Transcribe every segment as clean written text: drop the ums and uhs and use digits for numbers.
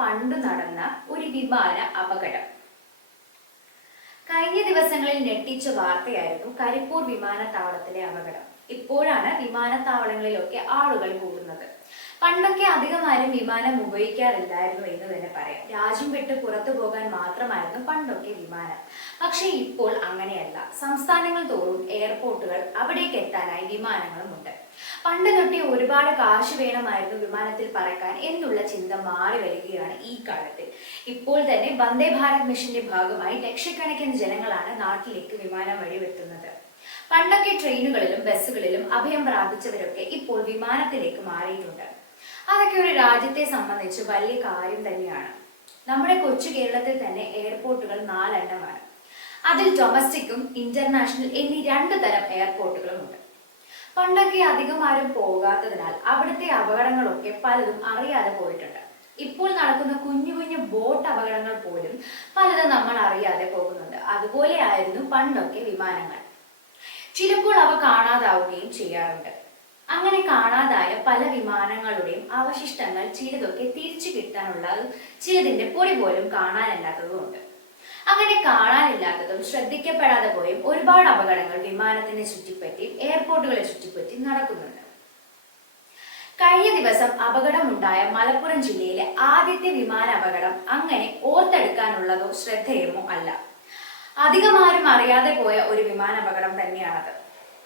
പണ്ടു നടന്ന ഒരു വിമാന അപകടം. കഴിഞ്ഞ ദിവസങ്ങളിൽ ഞെട്ടിച്ച വാർത്തയായിരുന്നു കരിപ്പൂർ വിമാനത്താവളത്തിലെ അപകടം. ഇപ്പോഴാണ് വിമാനത്താവളങ്ങളിലൊക്കെ ആളുകൾ കൂടുന്നത്. പണ്ടൊക്കെ അധികം ആരും വിമാനം ഉപയോഗിക്കാറില്ലായിരുന്നു എന്ന് തന്നെ പറയാം. രാജ്യം വിട്ട് പുറത്തു പോകാൻ മാത്രമായിരുന്നു പണ്ടൊക്കെ വിമാനം. പക്ഷേ ഇപ്പോൾ അങ്ങനെയല്ല. സംസ്ഥാനങ്ങൾ തോറും എയർപോർട്ടുകൾ, അവിടേക്ക് എത്താനായി വിമാനങ്ങളുമുണ്ട്. പണ്ട് തൊട്ടേ ഒരുപാട് കാശ് വേണമായിരുന്നു വിമാനത്തിൽ പറക്കാൻ എന്നുള്ള ചിന്ത മാറി വരികയാണ് ഈ കാലത്തിൽ. ഇപ്പോൾ തന്നെ വന്ദേ ഭാരത് മിഷന്റെ ഭാഗമായി ലക്ഷക്കണക്കിന് ജനങ്ങളാണ് നാട്ടിലേക്ക് വിമാനം വഴി എത്തുന്നത്. പണ്ടൊക്കെ ട്രെയിനുകളിലും ബസ്സുകളിലും അഭയം പ്രാപിച്ചവരൊക്കെ ഇപ്പോൾ വിമാനത്തിലേക്ക് മാറിയിട്ടുണ്ട്. അതൊക്കെ ഒരു രാജ്യത്തെ സംബന്ധിച്ച് വലിയ കാര്യം തന്നെയാണ്. നമ്മുടെ കൊച്ചു കേരളത്തിൽ തന്നെ എയർപോർട്ടുകൾ 4 എണ്ണമാണ്. അതിൽ ഡൊമസ്റ്റിക്കും ഇന്റർനാഷണൽ എന്നീ 2 തരം എയർപോർട്ടുകളുമുണ്ട്. പണ്ടൊക്കെ അധികം ആരും പോകാത്തതിനാൽ അവിടുത്തെ അപകടങ്ങളൊക്കെ പലതും അറിയാതെ പോയിട്ടുണ്ട്. ഇപ്പോൾ നടക്കുന്ന കുഞ്ഞു കുഞ്ഞു ബോട്ട് അപകടങ്ങൾ പോലും പലതും നമ്മൾ അറിയാതെ പോകുന്നുണ്ട്. അതുപോലെ ആയിരുന്നു പണ്ടൊക്കെ വിമാനങ്ങൾ. ചിലപ്പോൾ അവ കാണാതാവുകയും ചെയ്യാറുണ്ട്. അങ്ങനെ കാണാതായ പല വിമാനങ്ങളുടെയും അവശിഷ്ടങ്ങൾ ചിലതൊക്കെ തിരിച്ചു കിട്ടാനുള്ളതും ചിലതിന്റെ പൊടി പോലും കാണാനില്ലാത്തതുമുണ്ട്. അങ്ങനെ കാണാനില്ലാത്തതും ശ്രദ്ധിക്കപ്പെടാതെ പോയും ഒരുപാട് അപകടങ്ങൾ വിമാനത്തിനെ ചുറ്റിപ്പറ്റിയും എയർപോർട്ടുകളെ ചുറ്റിപ്പറ്റിയും നടക്കുന്നുണ്ട്. കഴിഞ്ഞ ദിവസം അപകടമുണ്ടായ മലപ്പുറം ജില്ലയിലെ ആദ്യത്തെ വിമാന അപകടം അങ്ങനെ ഓർത്തെടുക്കാനുള്ളതോ ശ്രദ്ധേയമോ അല്ല. അധികമാരും അറിയാതെ പോയ ഒരു വിമാന അപകടം തന്നെയാണത്.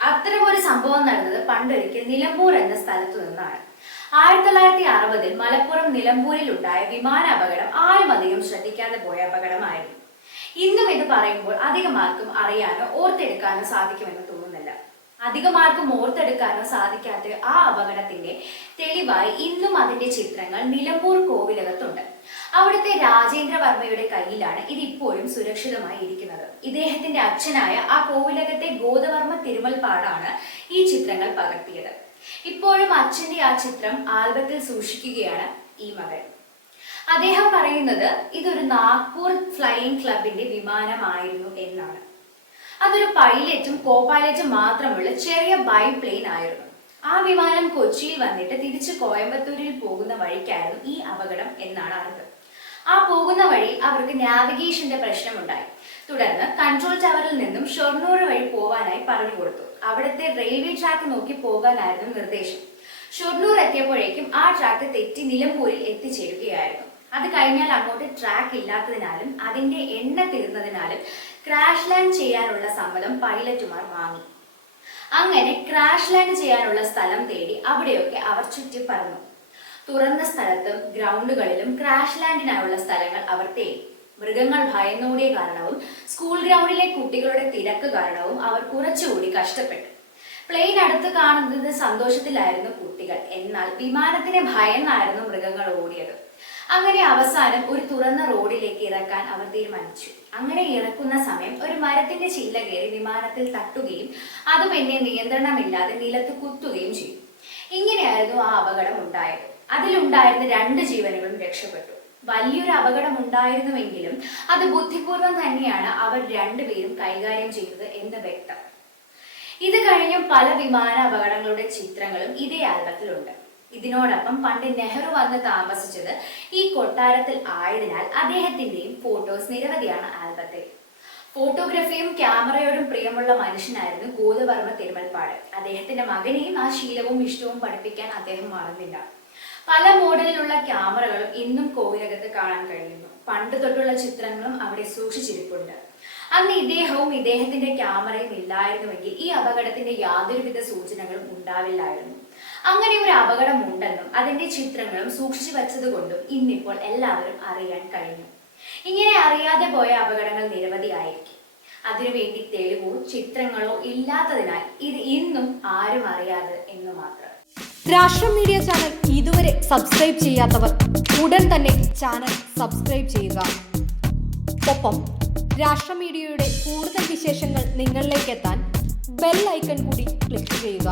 അത്തരമൊരു സംഭവം നടന്നത് പണ്ടൊരിക്കൽ നിലമ്പൂർ എന്ന സ്ഥലത്തു നിന്നാണ്. 1960-ൽ മലപ്പുറം നിലമ്പൂരിൽ ഉണ്ടായ വിമാന അപകടം ആരും അധികം ശ്രദ്ധിക്കാതെ പോയ അപകടമായിരുന്നു. ഇന്നും ഇത് പറയുമ്പോൾ അധികമാർക്കും അറിയാനോ ഓർത്തെടുക്കാനോ സാധിക്കുമെന്ന് തോന്നുന്നില്ല. അധികമാർക്കും ഓർത്തെടുക്കാനോ സാധിക്കാത്ത ആ അപകടത്തിന്റെ തെളിവായി ഇന്നും അതിന്റെ ചിത്രങ്ങൾ നിലമ്പൂർ കോവിലകത്തുണ്ട്. അവിടുത്തെ രാജേന്ദ്രവർമ്മയുടെ കയ്യിലാണ് ഇത് ഇപ്പോഴും സുരക്ഷിതമായി ഇരിക്കുന്നത്. ഇദ്ദേഹത്തിന്റെ അച്ഛനായ ആ കോവിലകത്തെ ഗോദവർമ്മ തിരുമൽപ്പാടാണ് ഈ ചിത്രങ്ങൾ പകർത്തിയത്. ഇപ്പോഴും അച്ഛന്റെ ആ ചിത്രം ആൽബത്തിൽ സൂക്ഷിക്കുകയാണ് ഈ മകൻ. അദ്ദേഹം പറയുന്നത് ഇതൊരു നാഗ്പൂർ ഫ്ലൈയിങ് ക്ലബിന്റെ വിമാനമായിരുന്നു എന്നാണ്. അതൊരു പൈലറ്റും കോപൈലറ്റും മാത്രമുള്ള ചെറിയ ബൈപ്ലെയിൻ ആയിരുന്നു. ആ വിമാനം കൊച്ചിയിൽ വന്നിട്ട് തിരിച്ച് കോയമ്പത്തൂരിൽ പോകുന്ന വഴിക്കായിരുന്നു ഈ അപകടം എന്നാണ് അറിവ്. ആ പോകുന്ന വഴി അവർക്ക് നാവിഗേഷന്റെ പ്രശ്നമുണ്ടായി. തുടർന്ന് കൺട്രോൾ ടവറിൽ നിന്നും ഷൊർണൂർ വഴി പോവാനായി പറഞ്ഞു കൊടുത്തു. അവിടുത്തെ റെയിൽവേ ട്രാക്ക് നോക്കി പോകാനായിരുന്നു നിർദ്ദേശം. ഷൊർണൂർ എത്തിയപ്പോഴേക്കും ആ ട്രാക്ക് തെറ്റി നിലമ്പൂരിൽ എത്തിച്ചേരുകയായിരുന്നു. അത് കഴിഞ്ഞാൽ അങ്ങോട്ട് ട്രാക്ക് ഇല്ലാത്തതിനാലും അതിന്റെ എണ്ണ തീർന്നതിനാലും ക്രാഷ് ലാൻഡ് ചെയ്യാനുള്ള സമ്മതം പൈലറ്റുമാർ വാങ്ങി. അങ്ങനെ ക്രാഷ് ലാൻഡ് ചെയ്യാനുള്ള സ്ഥലം തേടി അവിടെയൊക്കെ അവർ ചുറ്റിപ്പറന്നു. തുറന്ന സ്ഥലത്തും ഗ്രൗണ്ടുകളിലും ക്രാഷ് ലാൻഡിനായുള്ള സ്ഥലങ്ങൾ അവർ തേടി. മൃഗങ്ങൾ ഭയന്നോടിയ കാരണവും സ്കൂൾ ഗ്രൗണ്ടിലെ കുട്ടികളുടെ തിരക്ക് കാരണവും അവർ കുറച്ചുകൂടി കഷ്ടപ്പെട്ടു. പ്ലെയിൻ അടുത്ത് കാണുന്നത് സന്തോഷത്തിലായിരുന്നു കുട്ടികൾ. എന്നാൽ വിമാനത്തിനെ ഭയന്നായിരുന്നു മൃഗങ്ങൾ ഓടിയത്. അങ്ങനെ അവസാനം ഒരു തുറന്ന റോഡിലേക്ക് ഇറക്കാൻ അവർ തീരുമാനിച്ചു. അങ്ങനെ ഇറക്കുന്ന സമയം ഒരു മരത്തിന്റെ ചില്ല കയറി വിമാനത്തിൽ തട്ടുകയും അത് പിന്നെ നിയന്ത്രണമില്ലാതെ നിലത്ത് കുത്തുകയും ചെയ്തു. ഇങ്ങനെയായിരുന്നു ആ അപകടം ഉണ്ടായത്. അതിലുണ്ടായിരുന്ന 2 ജീവനുകളും രക്ഷപ്പെട്ടു. വലിയൊരു അപകടം ഉണ്ടായിരുന്നുവെങ്കിലും അത് ബുദ്ധിപൂർവം തന്നെയാണ് അവർ 2 പേരും കൈകാര്യം ചെയ്തത് എന്ന് വ്യക്തം. ഇത് കഴിഞ്ഞും പല വിമാന അപകടങ്ങളുടെ ചിത്രങ്ങളും ഇതേ ആൽബത്തിലുണ്ട്. ഇതിനോടൊപ്പം പണ്ട് നെഹ്റു വന്ന് താമസിച്ചത് ഈ കൊട്ടാരത്തിൽ ആയതിനാൽ അദ്ദേഹത്തിന്റെയും ഫോട്ടോസ് നിരവധിയാണ് ആൽബത്തിൽ. ഫോട്ടോഗ്രാഫിയും ക്യാമറയോടും പ്രിയമുള്ള മനുഷ്യനായിരുന്നു ഗോദവർമ്മ തിരുമൽപ്പാട്. അദ്ദേഹത്തിന്റെ മകനെയും ആ ശീലവും ഇഷ്ടവും പഠിപ്പിക്കാൻ അദ്ദേഹം മറന്നില്ല. പല മോഡലിലുള്ള ക്യാമറകളും ഇന്നും കോവിലകത്ത് കാണാൻ കഴിയുന്നു. പണ്ട് തൊട്ടുള്ള ചിത്രങ്ങളും അവിടെ സൂക്ഷിച്ചിരിപ്പുണ്ട്. അന്ന് ഇദ്ദേഹവും ഇദ്ദേഹത്തിന്റെ ക്യാമറയും ഇല്ലായിരുന്നുവെങ്കിൽ ഈ അപകടത്തിന്റെ യാതൊരുവിധ സൂചനകളും ഉണ്ടാവില്ലായിരുന്നു. അങ്ങനെ ഒരു അപകടം ഉണ്ടെന്നും അതിന്റെ ചിത്രങ്ങളും സൂക്ഷിച്ചു വച്ചതുകൊണ്ടും ഇന്നിപ്പോൾ എല്ലാവരും അറിയാൻ കഴിഞ്ഞു. ഇങ്ങനെ അറിയാതെ പോയ അപകടങ്ങൾ നിരവധിയായിരിക്കും. അതിനുവേണ്ടി തെളിവോ ചിത്രങ്ങളോ ഇല്ലാത്തതിനാൽ ഇത് ഇന്നും ആരും അറിയാതെ എന്ന് മാത്രം. രാഷ്ട്രം മീഡിയ ചാനൽ ഇതുവരെ സബ്സ്ക്രൈബ് ചെയ്യാത്തവർ ഉടൻ തന്നെ ചാനൽ സബ്സ്ക്രൈബ് ചെയ്യുക. ഒപ്പം രാഷ്ട്രം മീഡിയയുടെ കൂടുതൽ വിശേഷങ്ങൾ നിങ്ങളിലേക്ക് എത്താൻ ബെൽ ഐക്കൺ കൂടി ക്ലിക്ക് ചെയ്യുക.